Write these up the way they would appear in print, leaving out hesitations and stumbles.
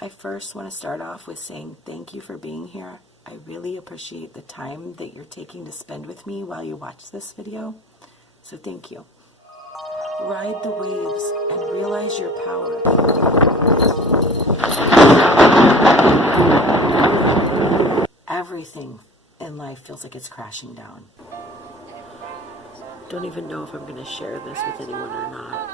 I first want to start off with saying thank you for being here. I really appreciate the time that you're taking to spend with me while you watch this video. So thank you. Ride the waves and realize your power. Everything in life feels like it's crashing down. Don't even know if I'm going to share this with anyone or not.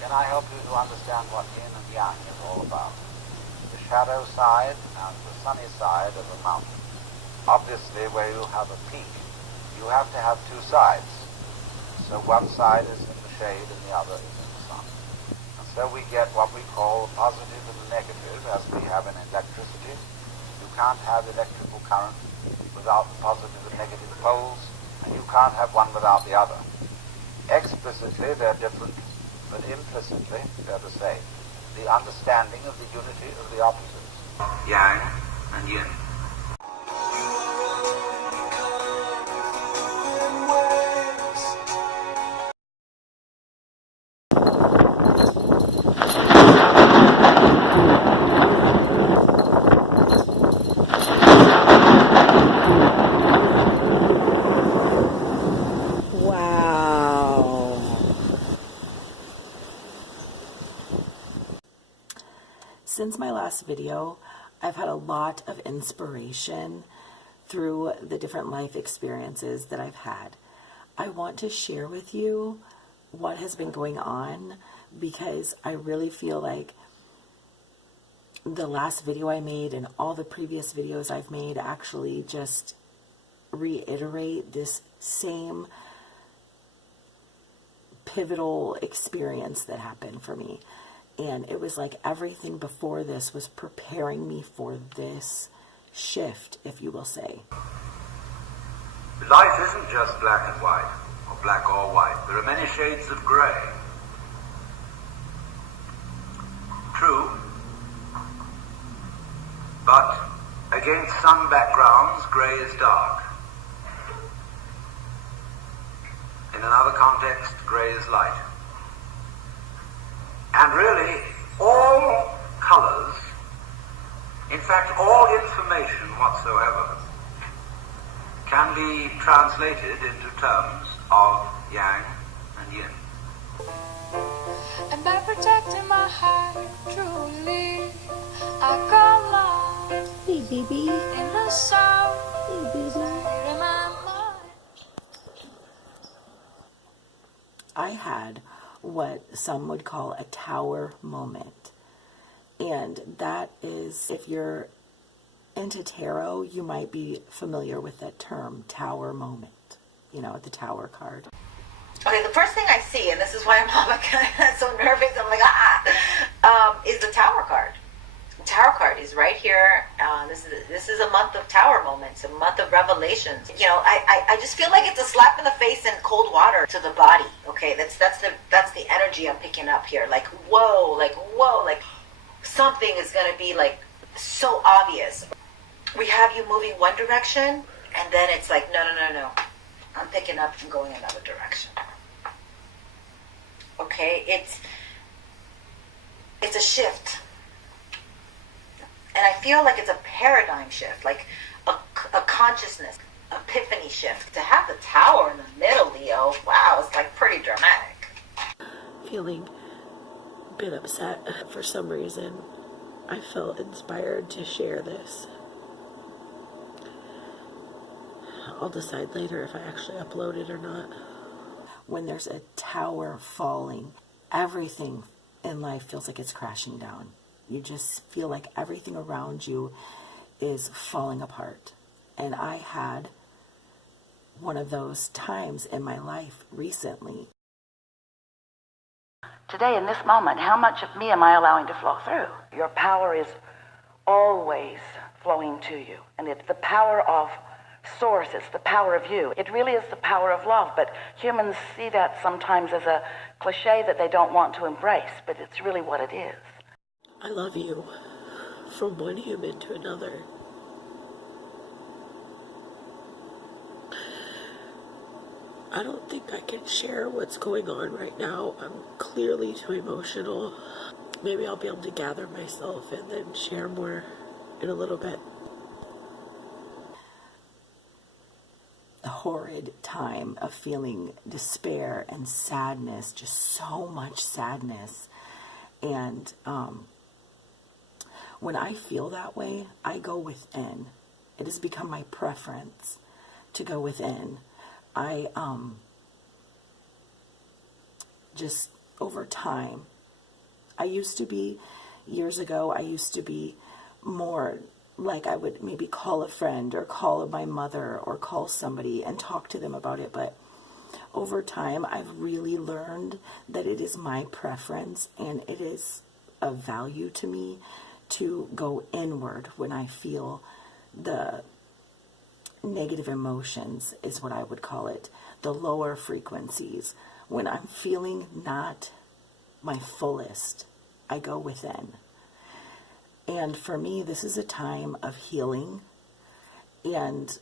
Can I help you to understand what yin and yang is all about? The shadow side and the sunny side of a mountain. Obviously, where you have a peak, you have to have two sides. So one side is in the shade and the other is in the sun. And so we get what we call positive and negative, as we have in electricity. You can't have electrical current without the positive and negative poles, and you can't have one without the other. Explicitly, they're different, but implicitly, they're the same. The understanding of the unity of the opposites. Yang and yin. Since my last video, I've had a lot of inspiration through the different life experiences that I've had. I want to share with you what has been going on because I really feel like the last video I made and all the previous videos I've made actually just reiterate this same pivotal experience that happened for me. And it was like everything before this was preparing me for this shift, if you will say. Life isn't just black and white, or black or white. There are many shades of grey. True. But against some backgrounds, grey is dark. In another context, grey is light. And really, all colors, in fact, all information whatsoever, can be translated into terms of yang and yin. And by protecting my heart, truly, I got lost. Hey, baby. In the soul. Hey, baby. In my mind. I had what some would call a tower moment. And that is, if you're into tarot, you might be familiar with that term, tower moment. You know, the tower card. Okay, the first thing I see, and this is why I'm like, so nervous, I'm like, is the tower card. The tower card is right here. This is a month of tower moments, a month of revelations. You know, I just feel like it's a slap in the face and cold water to the body. Okay, that's the energy I'm picking up here. Like whoa, like something is gonna be like so obvious. We have you moving one direction, and then it's like no. I'm picking up and going another direction. Okay, it's a shift. And I feel like it's a paradigm shift, like a consciousness, epiphany shift. To have the tower in the middle, Leo, wow, it's like pretty dramatic. Feeling a bit upset for some reason. I felt inspired to share this. I'll decide later if I actually upload it or not. When there's a tower falling, everything in life feels like it's crashing down. You just feel like everything around you is falling apart. And I had one of those times in my life recently. Today, in this moment, how much of me am I allowing to flow through? Your power is always flowing to you. And it's the power of source, it's the power of you. It really is the power of love, but humans see that sometimes as a cliche that they don't want to embrace, but it's really what it is. I love you from one human to another. I don't think I can share what's going on right now. I'm clearly too emotional. Maybe I'll be able to gather myself and then share more in a little bit. A horrid time of feeling despair and sadness, just so much sadness. And when I feel that way, I go within. It has become my preference to go within. I just over time, years ago, I used to be more like I would maybe call a friend or call my mother or call somebody and talk to them about it. But over time, I've really learned that it is my preference and it is of value to me to go inward when I feel the negative emotions, is what I would call it, the lower frequencies. When I'm feeling not my fullest, I go within. And for me, this is a time of healing and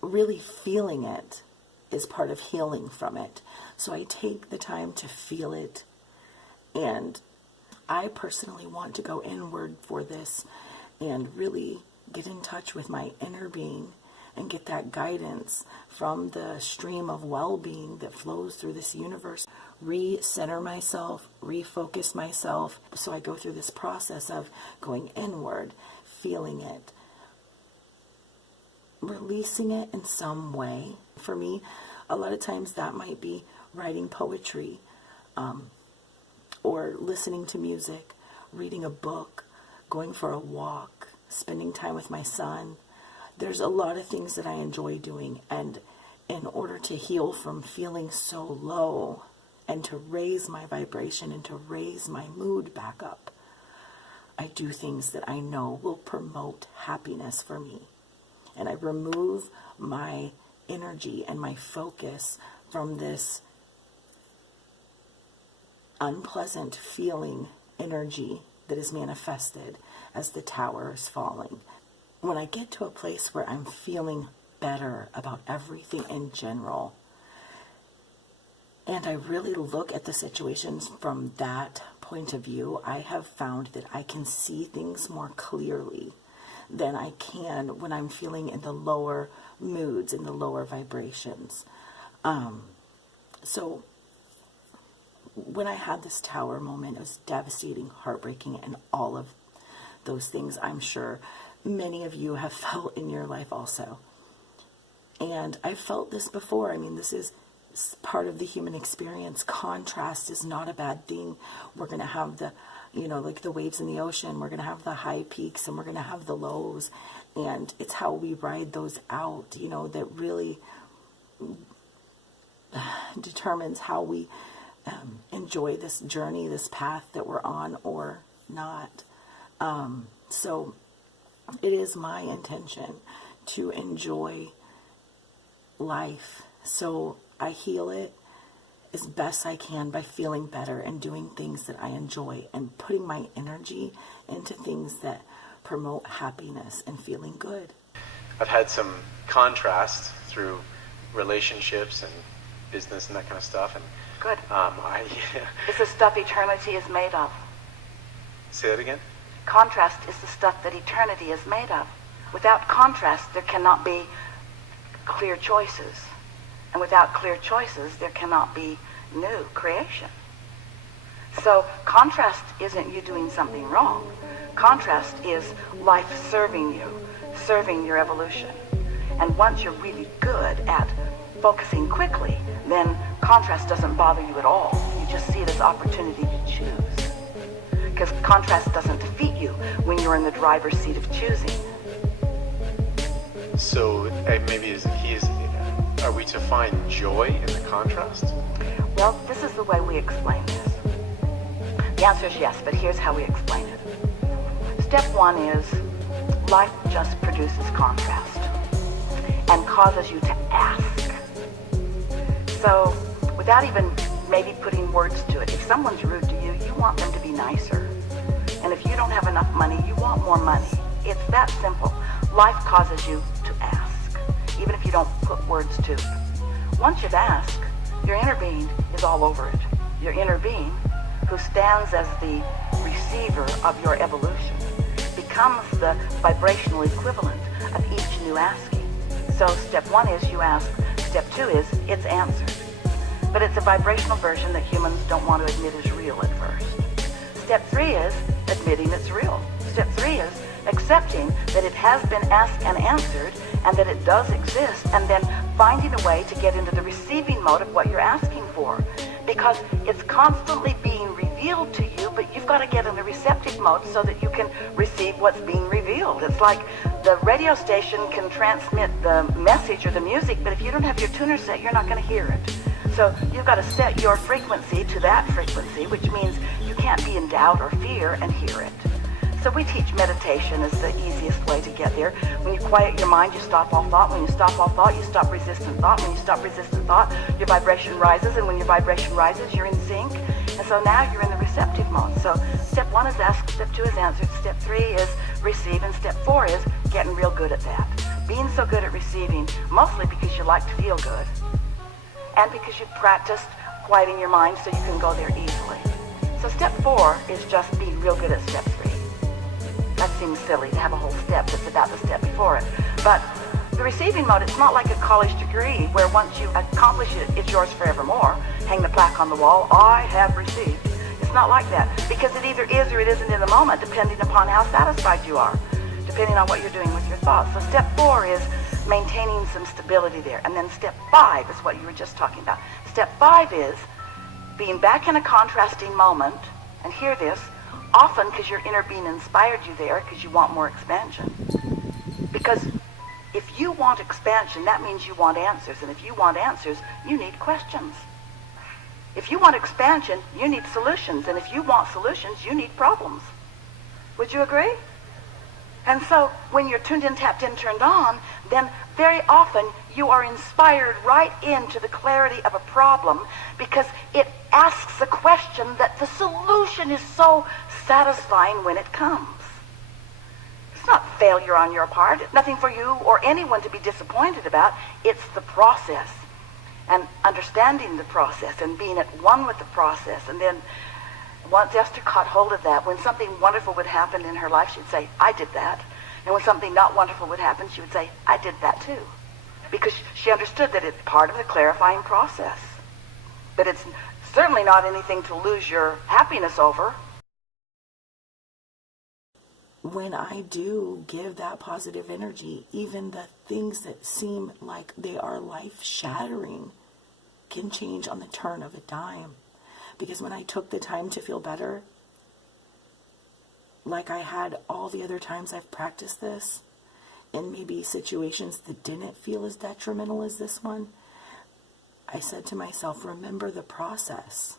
really feeling it is part of healing from it. So I take the time to feel it, and I personally want to go inward for this and really get in touch with my inner being and get that guidance from the stream of well-being that flows through this universe. Recenter myself, refocus myself. So I go through this process of going inward, feeling it, releasing it in some way. For me, a lot of times that might be writing poetry, or listening to music, reading a book, going for a walk, spending time with my son. There's a lot of things that I enjoy doing, and in order to heal from feeling so low and to raise my vibration and to raise my mood back up, I do things that I know will promote happiness for me. And I remove my energy and my focus from this unpleasant feeling energy that is manifested as the tower is falling. When I get to a place where I'm feeling better about everything in general, and I really look at the situations from that point of view, I have found that I can see things more clearly than I can when I'm feeling in the lower moods, in the lower vibrations. So when I had this tower moment, it was devastating, heartbreaking, and all of those things I'm sure many of you have felt in your life also. And I've felt this before. I mean, this is part of the human experience. Contrast is not a bad thing. We're going to have the, like the waves in the ocean. We're going to have the high peaks and we're going to have the lows. And it's how we ride those out, that really determines how we enjoy this journey, this path that we're on or not. So it is my intention to enjoy life. So I heal it as best I can by feeling better and doing things that I enjoy and putting my energy into things that promote happiness and feeling good. I've had some contrast through relationships and business and that kind of stuff. And Good. It's the stuff eternity is made of. Say that again? Contrast is the stuff that eternity is made of. Without contrast, there cannot be clear choices. And without clear choices, there cannot be new creation. So contrast isn't you doing something wrong. Contrast is life serving you, serving your evolution. And once you're really good at focusing quickly, then contrast doesn't bother you at all. You just see it as opportunity to choose. Because contrast doesn't defeat you when you're in the driver's seat of choosing. So maybe are we to find joy in the contrast? Well, this is the way we explain this. The answer is yes, but here's how we explain it. Step one is life just produces contrast and causes you to ask. So without even maybe putting words to it, if someone's rude to you, you want them to be nicer. And if you don't have enough money, you want more money. It's that simple. Life causes you to ask, even if you don't put words to it. once you've asked, your inner being is all over it. Your inner being, who stands as the receiver of your evolution, becomes the vibrational equivalent of each new asking. So step 1 is you ask, step 2 is it's answered. But it's a vibrational version that humans don't want to admit is real at first. Step 3 is admitting it's real. Step 3 is accepting that it has been asked and answered and that it does exist, and then finding a way to get into the receiving mode of what you're asking for. Because it's constantly being revealed to you, but you've got to get in the receptive mode so that you can receive what's being revealed. It's like the radio station can transmit the message or the music, but if you don't have your tuner set, you're not going to hear it. So you've got to set your frequency to that frequency, which means you can't be in doubt or fear and hear it. So we teach meditation as the easiest way to get there. When you quiet your mind, you stop all thought. When you stop all thought, you stop resistant thought. When you stop resistant thought, your vibration rises. And when your vibration rises, you're in sync. And so now you're in the receptive mode. So step 1 is ask, step 2 is answered, step 3 is receive, and step 4 is getting real good at that. Being so good at receiving, mostly because you like to feel good, and because you've practiced quieting your mind so you can go there easily. So step 4 is just being real good at step 3. That seems silly to have a whole step that's about the step before it. But the receiving mode, it's not like a college degree where once you accomplish it, it's yours forevermore. Hang the plaque on the wall, I have received. It's not like that, because it either is or it isn't in the moment, depending upon how satisfied you are, depending on what you're doing with your thoughts. So step 4 is maintaining some stability there. And then step 5 is what you were just talking about. Step 5 is being back in a contrasting moment, and hear this, often because your inner being inspired you there because you want more expansion. Because if you want expansion, that means you want answers. And if you want answers, you need questions. If you want expansion, you need solutions. And if you want solutions, you need problems. Would you agree? And so when you're tuned in, tapped in, turned on, then very often you are inspired right into the clarity of a problem because it asks a question that the solution is so satisfying when it comes. It's not failure on your part. It's nothing for you or anyone to be disappointed about. It's the process and understanding the process and being at one with the process. And then once Esther caught hold of that, when something wonderful would happen in her life, she'd say, I did that. And when something not wonderful would happen, she would say, I did that too. Because she understood that it's part of the clarifying process. But it's certainly not anything to lose your happiness over. When I do give that positive energy, even the things that seem like they are life-shattering can change on the turn of a dime. Because when I took the time to feel better, like I had all the other times I've practiced this, in maybe situations that didn't feel as detrimental as this one, I said to myself, remember the process.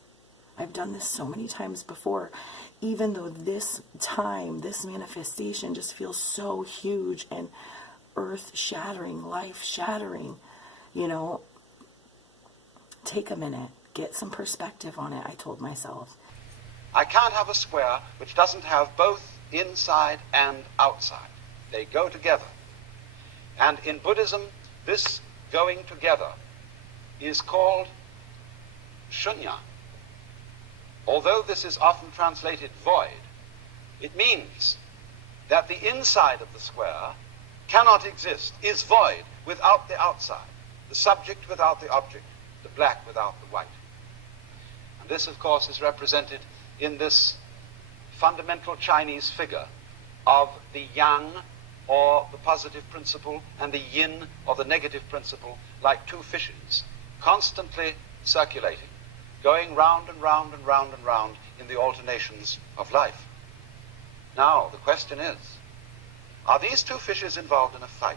I've done this so many times before, even though this time, this manifestation just feels so huge and earth-shattering, life-shattering, you know, take a minute, get some perspective on it, I told myself. I can't have a square which doesn't have both inside and outside. They go together. And in Buddhism, this going together is called shunya. Although this is often translated void, it means that the inside of the square cannot exist, is void without the outside, the subject without the object, the black without the white. And this, of course, is represented in this fundamental Chinese figure of the yang, or the positive principle, and the yin, or the negative principle, like two fishes, constantly circulating, going round and round and round and round in the alternations of life. Now, the question is, are these two fishes involved in a fight?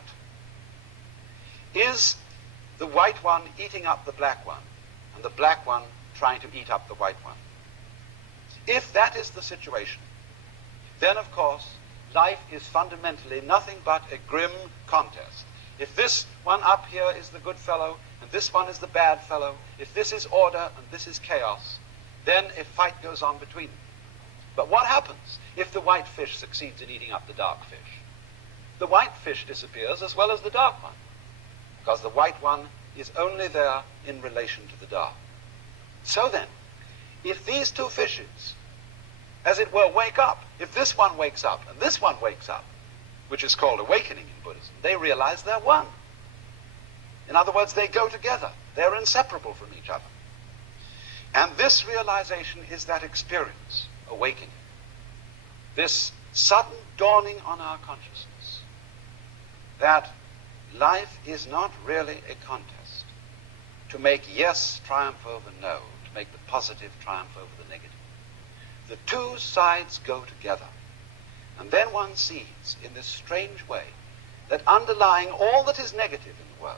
Is the white one eating up the black one, and the black one trying to eat up the white one? If that is the situation, then, of course, life is fundamentally nothing but a grim contest. If this one up here is the good fellow, and this one is the bad fellow, if this is order and this is chaos, then a fight goes on between them. But what happens if the white fish succeeds in eating up the dark fish? The white fish disappears as well as the dark one, because the white one is only there in relation to the dark. So then, if these two fishes, as it were, wake up, if this one wakes up and this one wakes up, which is called awakening in Buddhism, they realize they're one. In other words, they go together. They're inseparable from each other. And this realization is that experience, awakening. This sudden dawning on our consciousness that life is not really a contest to make yes triumph over no, to make the positive triumph over the negative. The two sides go together. And then one sees in this strange way that underlying all that is negative in the world,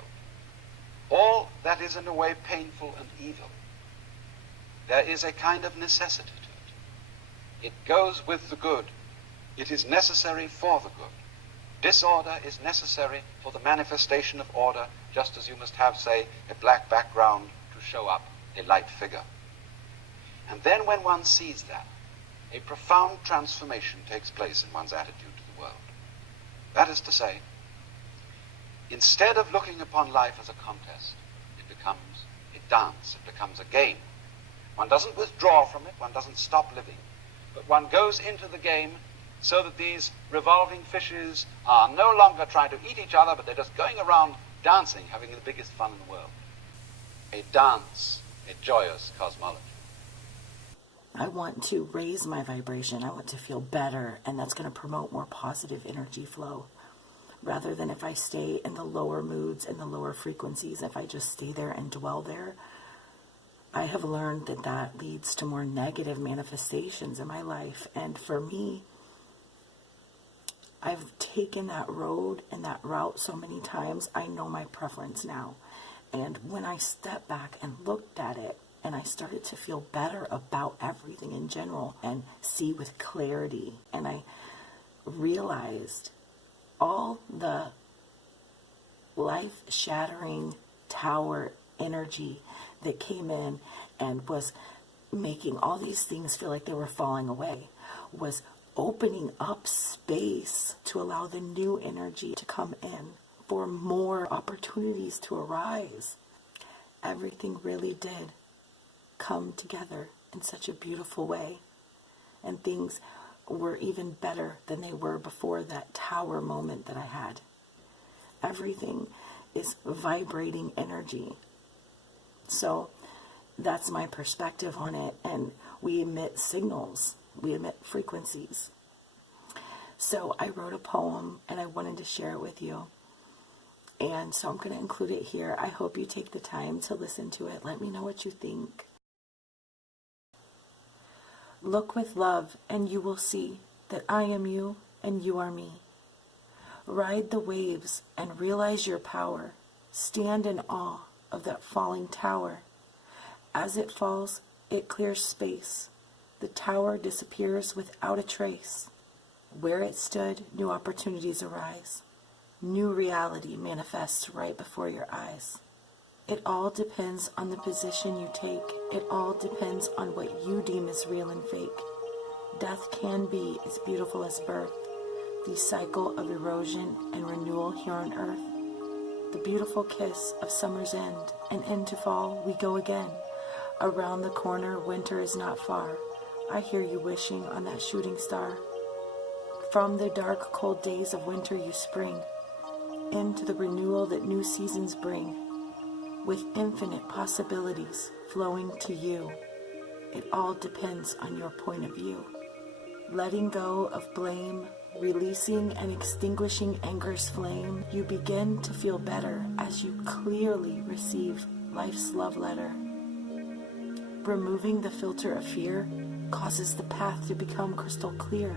all that is in a way painful and evil, there is a kind of necessity to it. It goes with the good. It is necessary for the good. Disorder is necessary for the manifestation of order, just as you must have, say, a black background to show up a light figure. And then when one sees that, a profound transformation takes place in one's attitude to the world. That is to say, instead of looking upon life as a contest, it becomes a dance, it becomes a game. One doesn't withdraw from it, one doesn't stop living, but one goes into the game so that these revolving fishes are no longer trying to eat each other, but they're just going around dancing, having the biggest fun in the world. A dance, a joyous cosmology. I want to raise my vibration. I want to feel better, and that's going to promote more positive energy flow. Rather than if I stay in the lower moods and the lower frequencies, if I just stay there and dwell there, I have learned that that leads to more negative manifestations in my life. And for me, I've taken that road and that route so many times, I know my preference now. And when I stepped back and looked at it, and I started to feel better about everything in general and see with clarity, and I realized all the life-shattering tower energy that came in and was making all these things feel like they were falling away, was opening up space to allow the new energy to come in for more opportunities to arise. Everything really did come together in such a beautiful way, and things were even better than they were before that tower moment that I had. Everything is vibrating energy. So that's my perspective on it, and we emit signals, we emit frequencies. So I wrote a poem and I wanted to share it with you, and so I'm going to include it here. I hope you take the time to listen to it. Let me know what you think. Look with love and you will see that I am you and you are me. Ride the waves and realize your power. Stand in awe of that falling tower. As it falls, it clears space. The tower disappears without a trace. Where it stood, new opportunities arise. New reality manifests right before your eyes. It all depends on the position you take. It all depends on what you deem as real and fake. Death can be as beautiful as birth, the cycle of erosion and renewal here on earth. The beautiful kiss of summer's end, and into fall we go again. Around the corner, winter is not far. I hear you wishing on that shooting star. From the dark, cold days of winter you spring into the renewal that new seasons bring, with infinite possibilities flowing to you. It all depends on your point of view. Letting go of blame, releasing and extinguishing anger's flame, you begin to feel better as you clearly receive life's love letter. Removing the filter of fear causes the path to become crystal clear.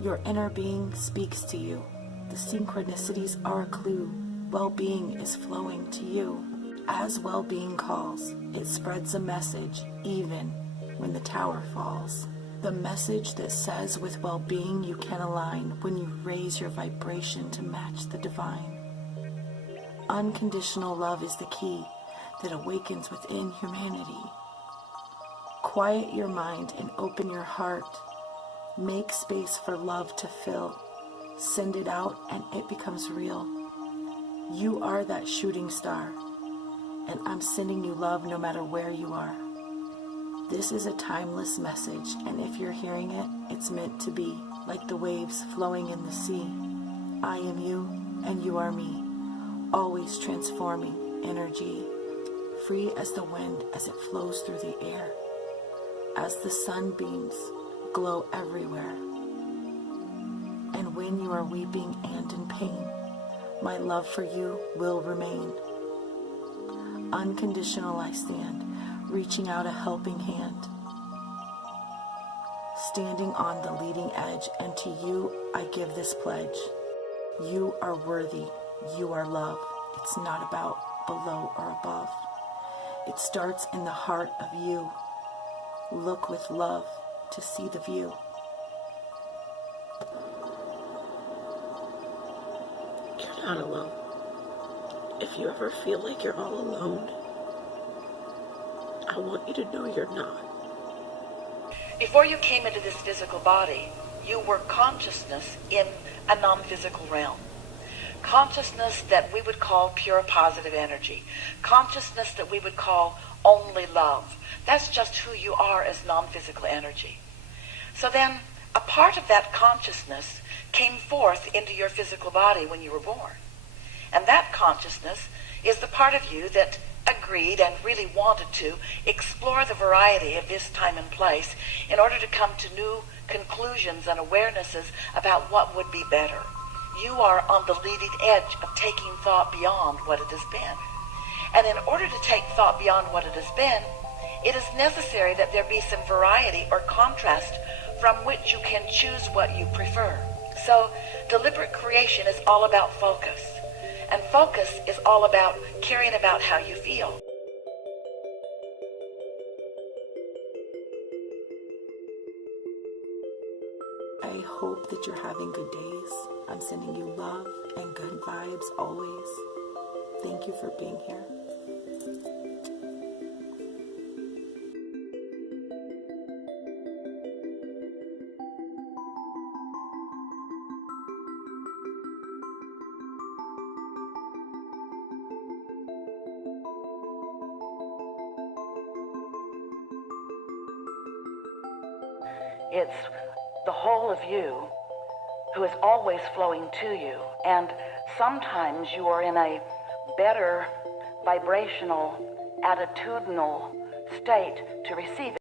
Your inner being speaks to you. The synchronicities are a clue. Well-being is flowing to you. As well-being calls, it spreads a message even when the tower falls. The message that says with well-being you can align when you raise your vibration to match the divine. Unconditional love is the key that awakens within humanity. Quiet your mind and open your heart. Make space for love to fill. Send it out and it becomes real. You are that shooting star. and I'm sending you love no matter where you are. This is a timeless message, and if you're hearing it, it's meant to be, like the waves flowing in the sea. I am you, and you are me, always transforming energy, free as the wind as it flows through the air, as the sunbeams glow everywhere. And when you are weeping and in pain, my love for you will remain. Unconditional I stand, reaching out a helping hand, standing on the leading edge, and to you I give this pledge. You are worthy, you are love. It's not about below or above. It starts in the heart of you. Look with love to see the view. You're not alone. If you ever feel like you're all alone, I want you to know you're not. Before you came into this physical body, you were consciousness in a non-physical realm. Consciousness that we would call pure positive energy. Consciousness that we would call only love. That's just who you are as non-physical energy. So then, a part of that consciousness came forth into your physical body when you were born. And that consciousness is the part of you that agreed and really wanted to explore the variety of this time and place in order to come to new conclusions and awarenesses about what would be better. You are on the leading edge of taking thought beyond what it has been. And in order to take thought beyond what it has been, it is necessary that there be some variety or contrast from which you can choose what you prefer. So deliberate creation is all about focus. And focus is all about caring about how you feel. I hope that you're having good days. I'm sending you love and good vibes always. Thank you for being here. It's the whole of you who is always flowing to you. And sometimes you are in a better vibrational, attitudinal state to receive it.